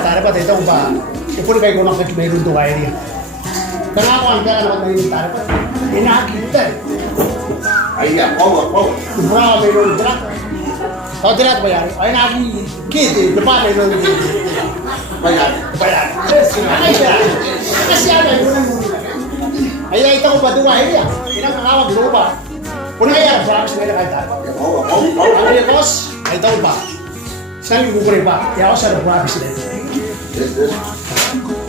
Tareb'ata itu ubah. Ipun kayak gunung ke Meru tuh Eria. Kenapa anda anak main Tareb'ata? Ini kita. Iya, kau. Berapa mayroon drak? Kau drak bayar? Ay nagi kid, depan mayroon kid. Bayar. Ay siya. Kasi ano yun? Ay ito ko ba duwa Eria? Kinakawag do ba? Kung ay sa akin nila kanta. Ano yung boss? Ay ito ba? Saan yung bukuri ba? Kaya ako sa nagbabi sila ito.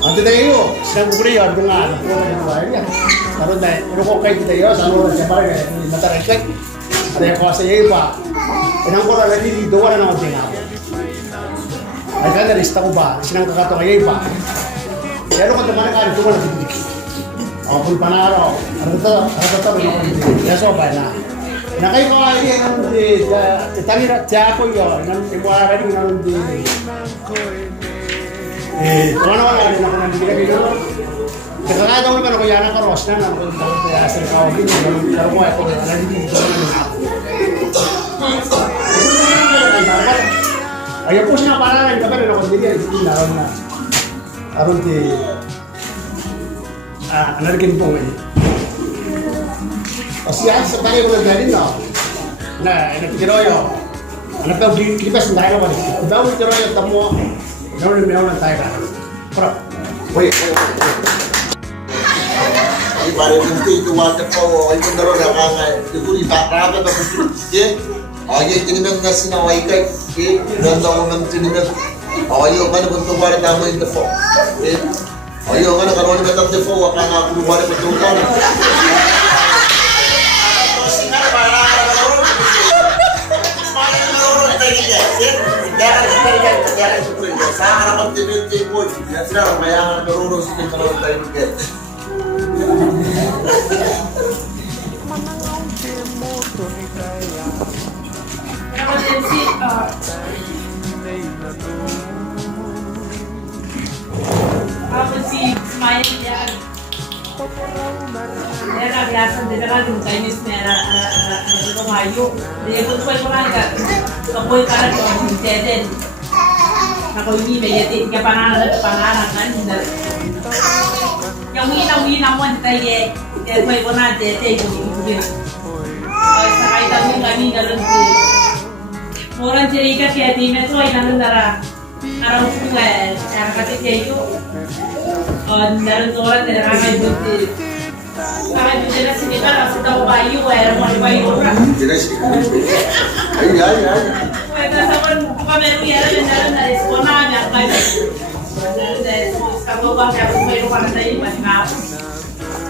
Ang tinayo, silang bukuri yun, doon nga, nakuha na duwa Eria. Karoon na, ano ko kayo tinayo, sa lura siya parang matariklik. Ano yung kwa sa iyo ba? Inang ko na lagi, doon na naman din ako. Ay ka na, lista ko ba? Sinang kakato kayo ba? Kaya ano ka naman na doon ka na bibig. O, kung panaro, ano to, kaya so ba na? Nakay ko ay ang di, tangira, tiya ko yun, ang iwara ka rin ang di. Kung ano wala rin ako nang bibigay ko. Kakakataw naman ako yan ang karos na naman kung tawag kaya sa kawagin mo, laro mo ako, nalilito naman ako. Ayaw po siya parang yung kapag ako hindi naroon na. Aron di, anarkin po ngayon. Kasi yan, sa tayo ko nagdalin no, na nagtiroyo. Anak daw, kilipas na tayo naman. Kung daw nagtiroyo, tamo, gawin na minaw ng tayo ka. Pero, Wait. Ay, parang hindi tuwata po. Ay, kung naroon nakakay. Ito, ipakarapat ako siya. Ay, tinimag na sinaway kay. Nanda ko ng tinimag. Ay, yung ano kung tuwara tamo yung Tefau. Ay, yung ano, karoon naman ang Tefau. Waka nga kung tuwara pa tuwara. Sa harapan din po. Yan sila, mayangan narurong sa tinulong tayo mag-get. Ako si Smiley yan. Era biasa de la de Chinese era de mayo. De itu fue por acá. Kapoy para ko deden. Ako ini beyati ka pangalan kan. Yang wina mo tayo. De fue por na de ko ni. Ay sakay kami kami dalon si. Orang cerita kaya di metro ina nara. Araw ko eh. Kaya kayo. Dalon orang de ramai buti. Kaya jelas ini kan sudah bayu mau bayu orang. Jelas ay. Kita sama kami ya dari sekolah ya kan. Dari sekolah bang ya bayu pada tadi masih ngap.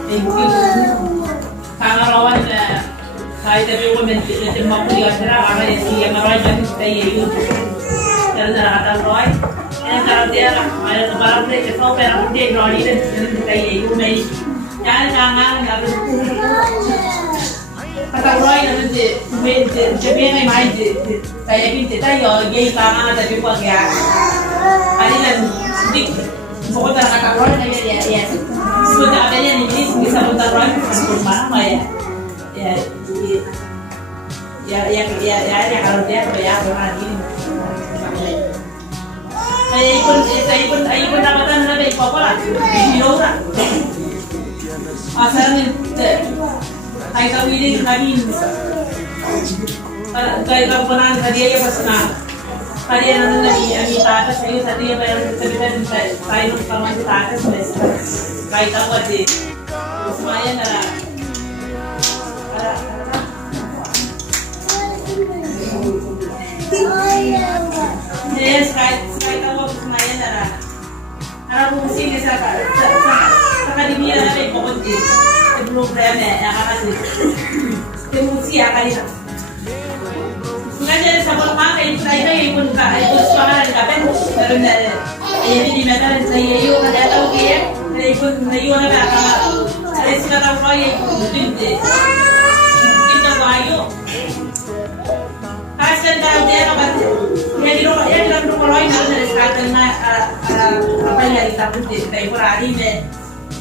Mungkin karena rawan saya tadi aku menjadi mampu dia serah karena dia marah jadi saya itu. Dari kata Roy, ini kalau dia ada kebaran dia Tefau perang dia nori dan saya itu mai. Jangan kata Roy nanti jadi mai saya pinta tayo gay pangan ada juga ya. Hari nan dik pokoknya kata Roy ya. Sudah ada yang ini bisa bentar Roy mana ya kalau dia ya orang ini. Saya pun dapatan lebih populer di Eropa. Asalnya, saya tahu ini kami kalau pernah tadi aja pas tadi yang nanti tahu saya tadi apa yang terjadi saya lupa masih tahu saya tahu aja semuanya nara. Yes, saya tahu semuanya nara. Karena fungsi ni sa akademia na may pupunti sebelum brand karena fungsi akademia. Ngayon sa mga kayo pun itu suara kapan karena ini di mana saya yung ada tahu dia pun yung na ada sila tahu saya pun kita bayu. Hasil dalam dia apa yang dalam rumah lain ada sekarang apa yang kita putih dari perari deh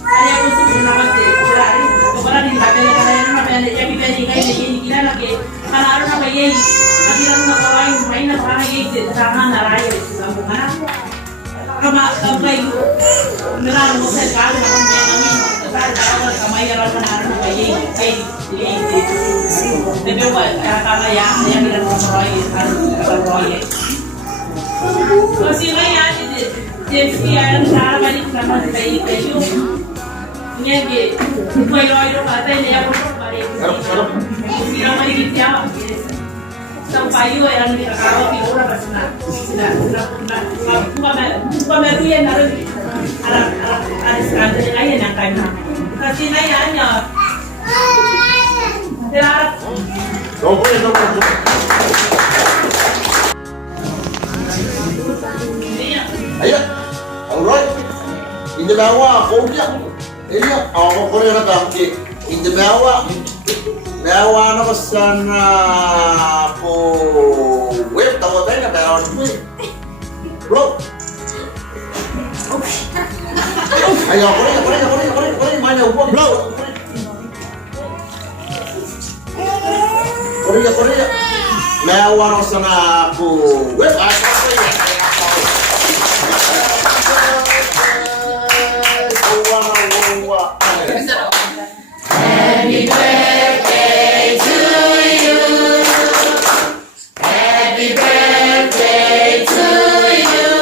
ada pun sebelum nama deh perari kebetulan di kafe apa yang jadi beli kayak ini kita lagi kalau ada apa yang tapi dalam rumah lain main apa yang itu sama narai kamu mana kamu itu menaruh musim kalau kamu yang kami kita tahu kamai orang menaruh apa yang kayak ini Tapi apa kata yang bilang proyek. Masih lagi ada jadi yang cara balik sama kayu. Nya ge, kue loiro kata ini aku balik. Sila balik kita. Sampai yang di kalau di orang bersama. Sudah. Bukan baru yang harus ada sekali lain yang kaya. Kasih lainnya. Terang. Ayo, alright. Hindi mewa, phobia. Eria, ako ko rin natangki. Hindi mewa na ko sana po web tawa tayo na meron mo. Bro. Ayo, ako rin, mana upo. Bro. Korea. Mewa na ko sana po web. Happy birthday to you. Happy birthday to you.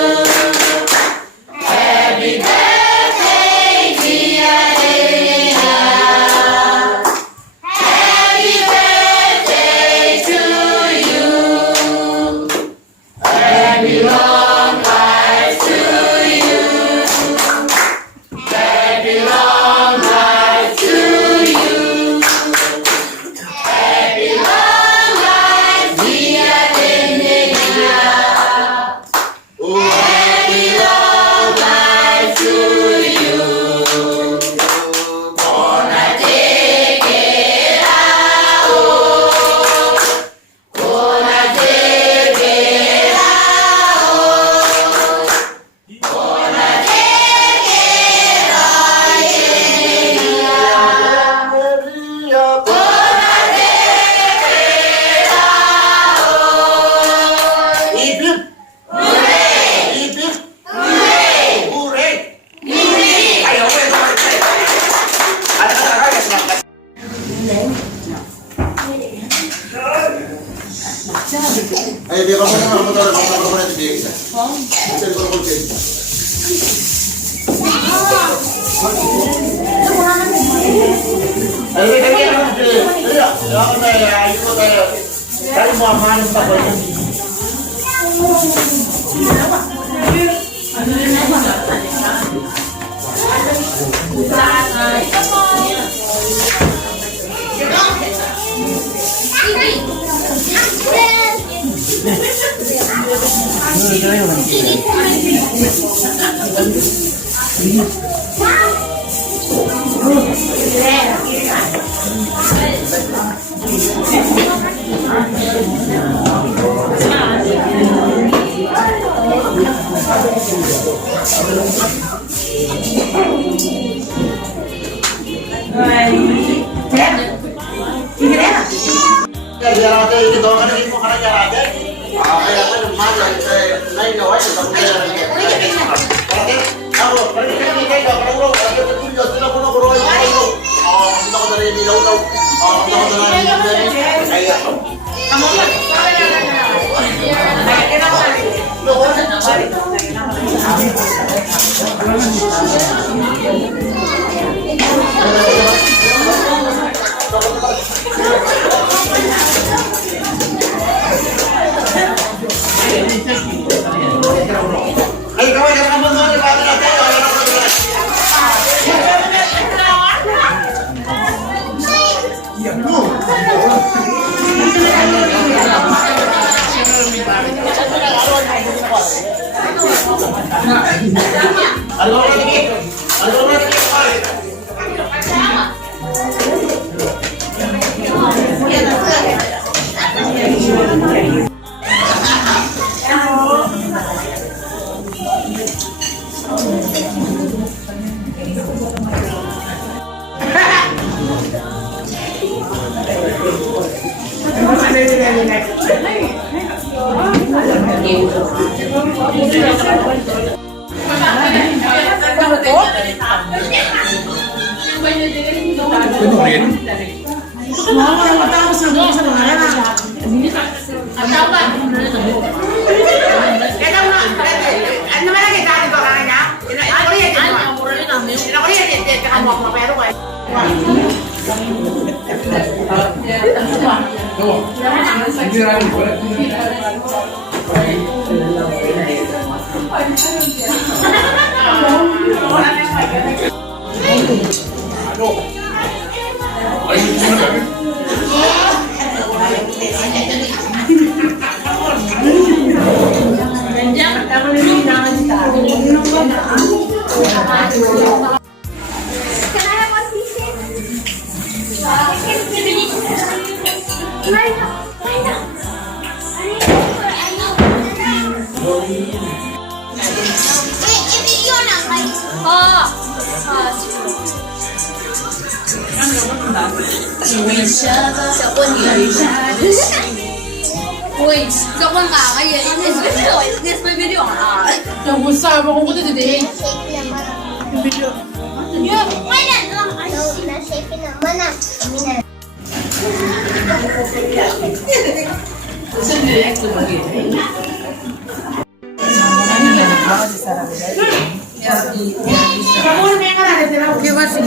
Happy birthday, dear Eria. Happy birthday to you. Happy long life to you. Happy long life to you. Happy long life, dear Eria. Happy long life to you. Gonna take it out. Gonna take it out. Gonna take it out, Eria. Gonna take it out. Ipip. Hooray! Ipip. Hooray! Hooray. Hooray! Ayo, wait. Ada. Ayo, dia kamu tahu dia kita. Kita kalau ayo cari muaman tak boleh. Biar ada ini doang ada ini mau karena biar ada. Kayak apa mana lain awal itu tapi oke. Aku pergi kayak enggak perlu ada video sudah pun aku roy. Kita dari ini jauh. Kita dari ini kayak kamu ayo kawan jangan menonton di bawah lantai. 小棍女儿。喂，小棍啊，我也你是没video啊？就我啥吧，我这这这。Terima kasih.